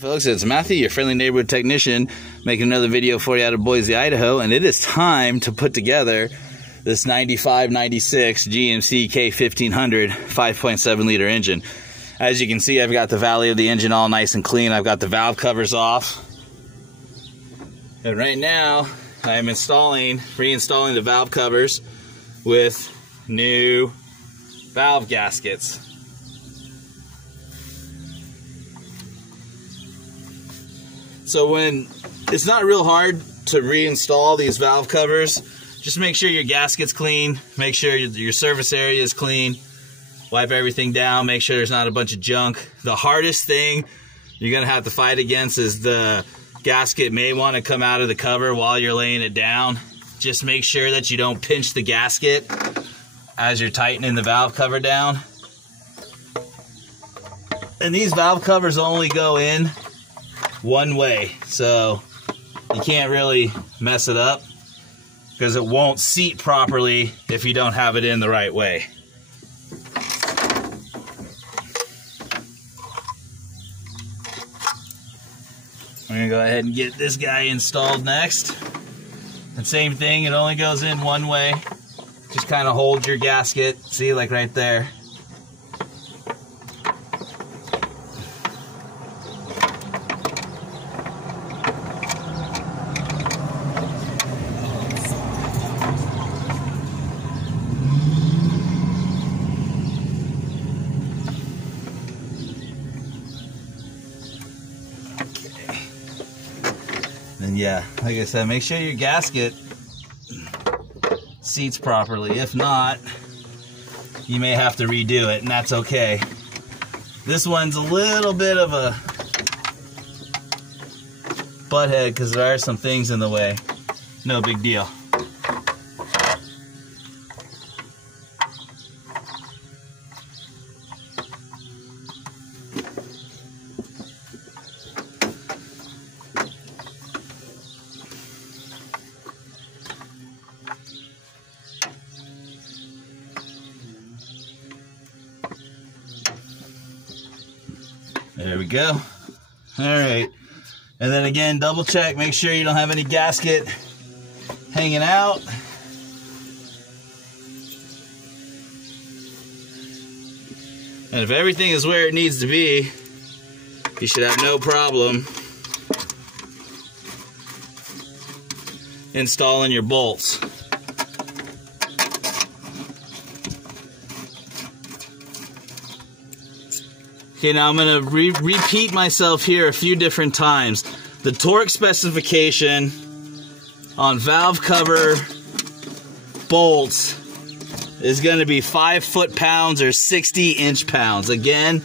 Folks, it's Matthew, your friendly neighborhood technician, making another video for you out of Boise, Idaho, and it is time to put together this 95-96 GMC k1500 5.7 liter engine. As you can see, I've got the valley of the engine all nice and clean. I've got the valve covers off. And right now, I am reinstalling the valve covers with new valve gaskets. So when it's not real hard to reinstall these valve covers, just make sure your gasket's clean, make sure your service area is clean, wipe everything down, make sure there's not a bunch of junk. The hardest thing you're gonna have to fight against is the gasket may want to come out of the cover while you're laying it down. Just make sure that you don't pinch the gasket as you're tightening the valve cover down. And these valve covers only go in one way, so you can't really mess it up because it won't seat properly if you don't have it in the right way. We're gonna go ahead and get this guy installed next. And same thing, it only goes in one way. Just kind of hold your gasket, see, like right there. And yeah, like I said, make sure your gasket seats properly. If not, you may have to redo it, and that's okay. This one's a little bit of a butthead because there are some things in the way. No big deal. There we go. All right. And then again, double check, make sure you don't have any gasket hanging out. And if everything is where it needs to be, you should have no problem installing your bolts. Okay, now I'm going to repeat myself here a few different times. The torque specification on valve cover bolts is going to be 5 foot-pounds or 60 inch-pounds. Again,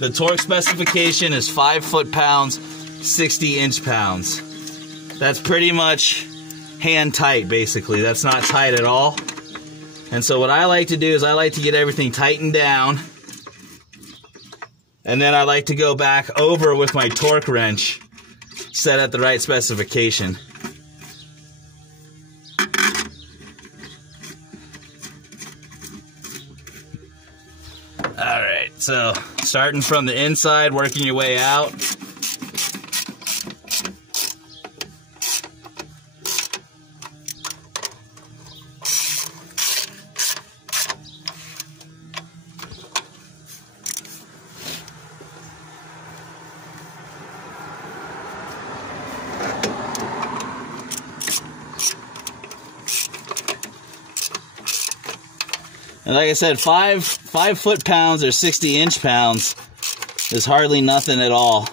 the torque specification is 5 foot-pounds, 60 inch-pounds. That's pretty much hand tight, basically. That's not tight at all. And so what I like to do is I like to get everything tightened down. And then I like to go back over with my torque wrench set at the right specification. Alright, so starting from the inside, working your way out. And like I said, 5 foot-pounds or 60 inch-pounds is hardly nothing at all.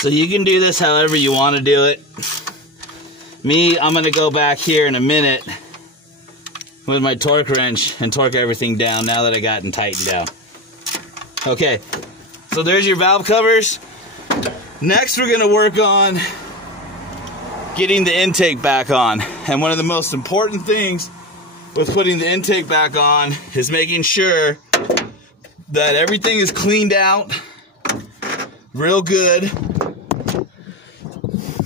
So you can do this however you want to do it. I'm gonna go back here in a minute with my torque wrench and torque everything down now that I got it tightened down. Okay, so there's your valve covers. Next, we're gonna work on getting the intake back on. And one of the most important things with putting the intake back on is making sure that everything is cleaned out real good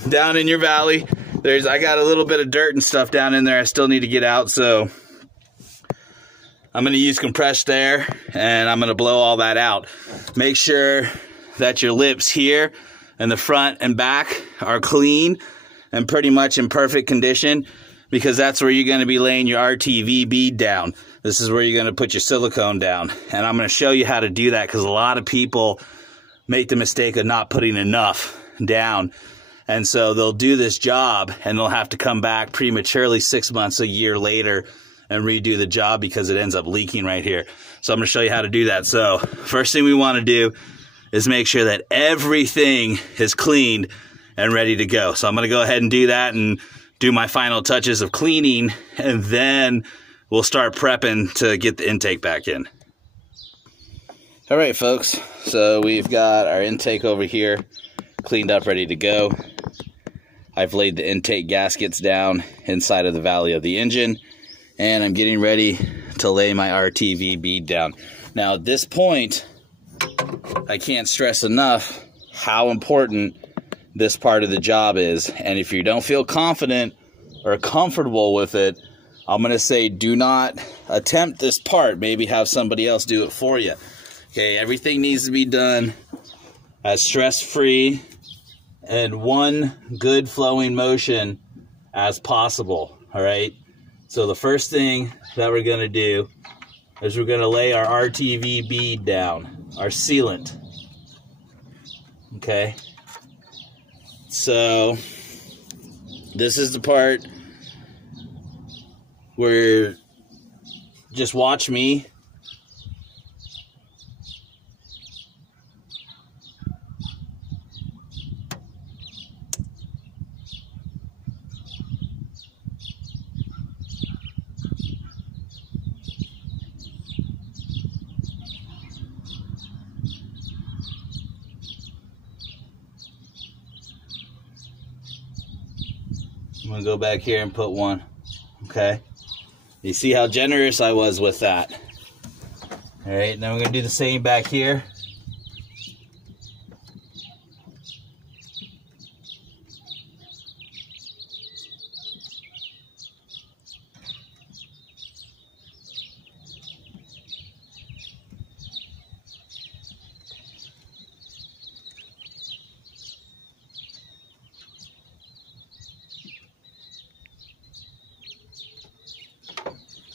down in your valley. I got a little bit of dirt and stuff down in there I still need to get out, so I'm going to use compressed air and I'm going to blow all that out. Make sure that your lips here and the front and back are clean and pretty much in perfect condition, because that's where you're going to be laying your RTV bead down. This is where you're going to put your silicone down. And I'm going to show you how to do that, because a lot of people make the mistake of not putting enough down. And so they'll do this job and they'll have to come back prematurely 6 months, a year later and redo the job because it ends up leaking right here. So I'm going to show you how to do that. So first thing we want to do is make sure that everything is cleaned and ready to go. So I'm going to go ahead and do that and do my final touches of cleaning, and then we'll start prepping to get the intake back in. All right, folks, so we've got our intake over here cleaned up, ready to go. I've laid the intake gaskets down inside of the valley of the engine, and I'm getting ready to lay my RTV bead down. Now at this point, I can't stress enough how important this part of the job is. And if you don't feel confident or comfortable with it, I'm going to say do not attempt this part. Maybe have somebody else do it for you. Okay, everything needs to be done as stress-free and one good flowing motion as possible. All right, so the first thing that we're going to do is we're going to lay our RTV bead down, our sealant. Okay, so this is the part where just watch me. I'm going to go back here and put one. Okay. You see how generous I was with that. All right, now we're going to do the same back here.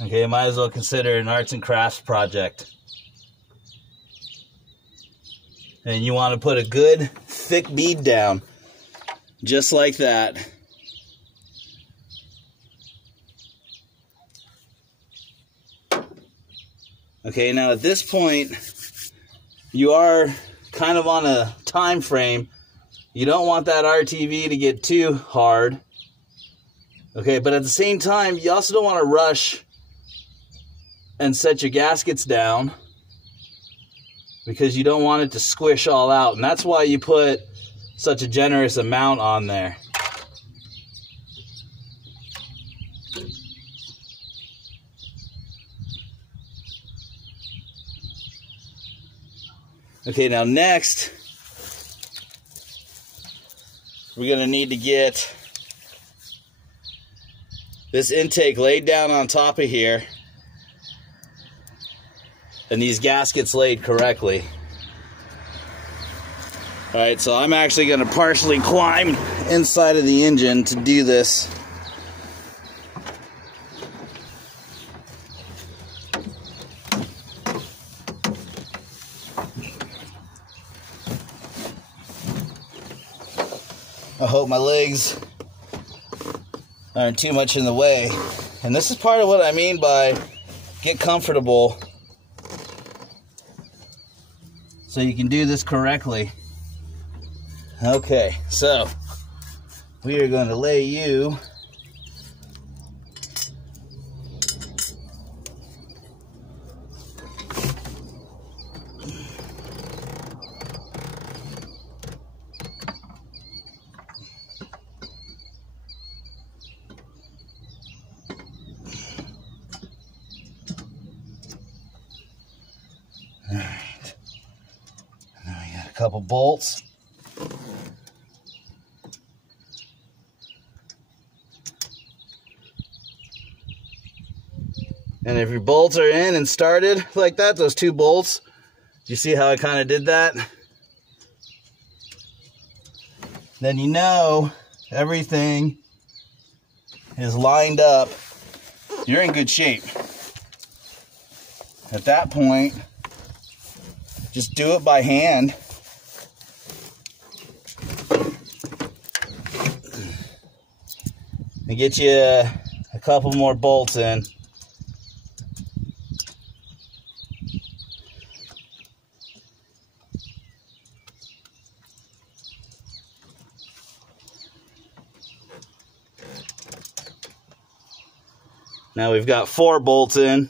Okay, might as well consider it an arts and crafts project. And you want to put a good thick bead down, just like that. Okay, now at this point, you are kind of on a time frame. You don't want that RTV to get too hard. Okay, but at the same time, you also don't want to rush and set your gaskets down, because you don't want it to squish all out. And that's why you put such a generous amount on there. Okay, now next, we're going to need to get this intake laid down on top of here, and these gaskets laid correctly. All right, so I'm actually going to partially climb inside of the engine to do this. I hope my legs aren't too much in the way. And this is part of what I mean by get comfortable so you can do this correctly. Okay, so we are going to lay you couple bolts. And if your bolts are in and started like that, those 2 bolts, you see how I kind of did that? Then you know everything is lined up. You're in good shape. At that point, just do it by hand. And get you a couple more bolts in. Now we've got 4 bolts in.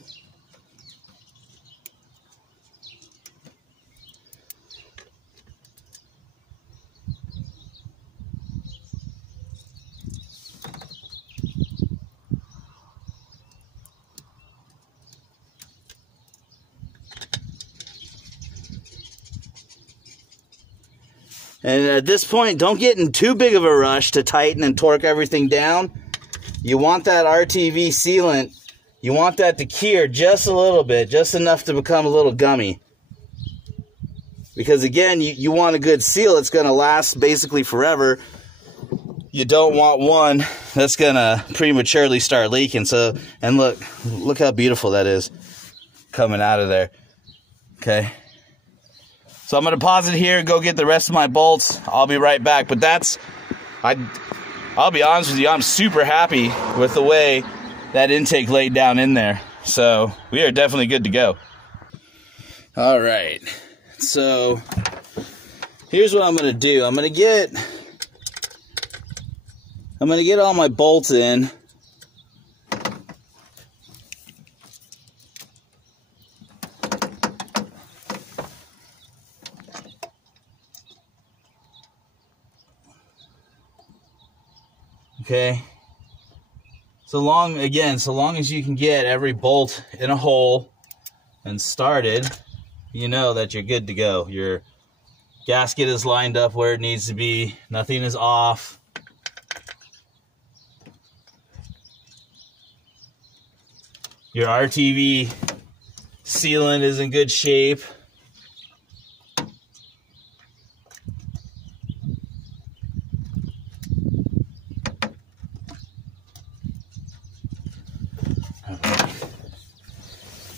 And at this point, don't get in too big of a rush to tighten and torque everything down. You want that RTV sealant, you want that to cure just a little bit, just enough to become a little gummy. Because again, you want a good seal, it's going to last basically forever. You don't want one that's going to prematurely start leaking. So, and look how beautiful that is coming out of there. Okay. So I'm going to pause it here, go get the rest of my bolts. I'll be right back. But I'll be honest with you, I'm super happy with the way that intake laid down in there. So we are definitely good to go. All right. So here's what I'm going to do. I'm going to get all my bolts in. Okay, so long as you can get every bolt in a hole and started, you know that you're good to go. Your gasket is lined up where it needs to be. Nothing is off. Your RTV sealant is in good shape.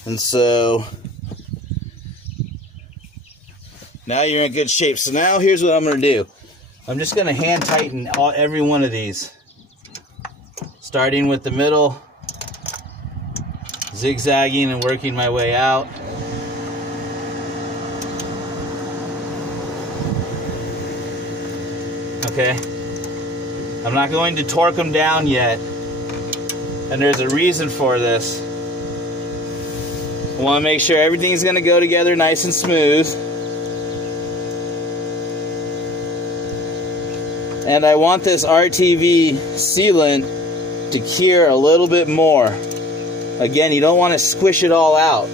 And so now you're in good shape. So now here's what I'm going to do. I'm just going to hand tighten every one of these. Starting with the middle, zigzagging and working my way out. Okay. I'm not going to torque them down yet. And there's a reason for this. I want to make sure everything's going to go together nice and smooth. And I want this RTV sealant to cure a little bit more. Again, you don't want to squish it all out.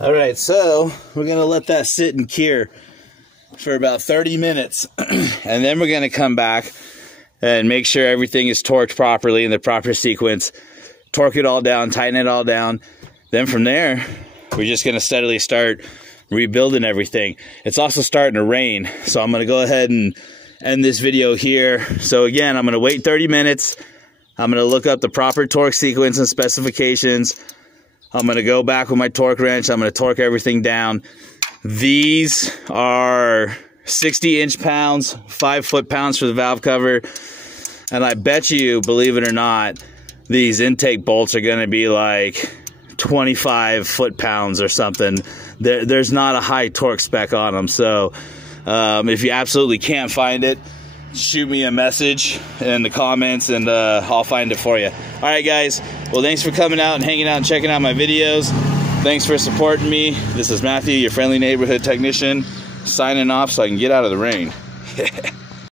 All right, so we're going to let that sit and cure for about 30 minutes. And then we're going to come back and make sure everything is torqued properly in the proper sequence. Torque it all down, tighten it all down. Then from there, we're just going to steadily start rebuilding everything. It's also starting to rain, so I'm going to go ahead and end this video here. So again, I'm going to wait 30 minutes. I'm going to look up the proper torque sequence and specifications. I'm going to go back with my torque wrench. I'm going to torque everything down. These are 60 inch-pounds, 5 foot-pounds for the valve cover. And I bet you, believe it or not, these intake bolts are going to be like 25 foot-pounds or something. There's not a high torque spec on them. So if you absolutely can't find it, shoot me a message in the comments and I'll find it for you. All right, guys. Well, thanks for coming out and hanging out and checking out my videos. Thanks for supporting me. This is Matthew, your friendly neighborhood technician, signing off so I can get out of the rain.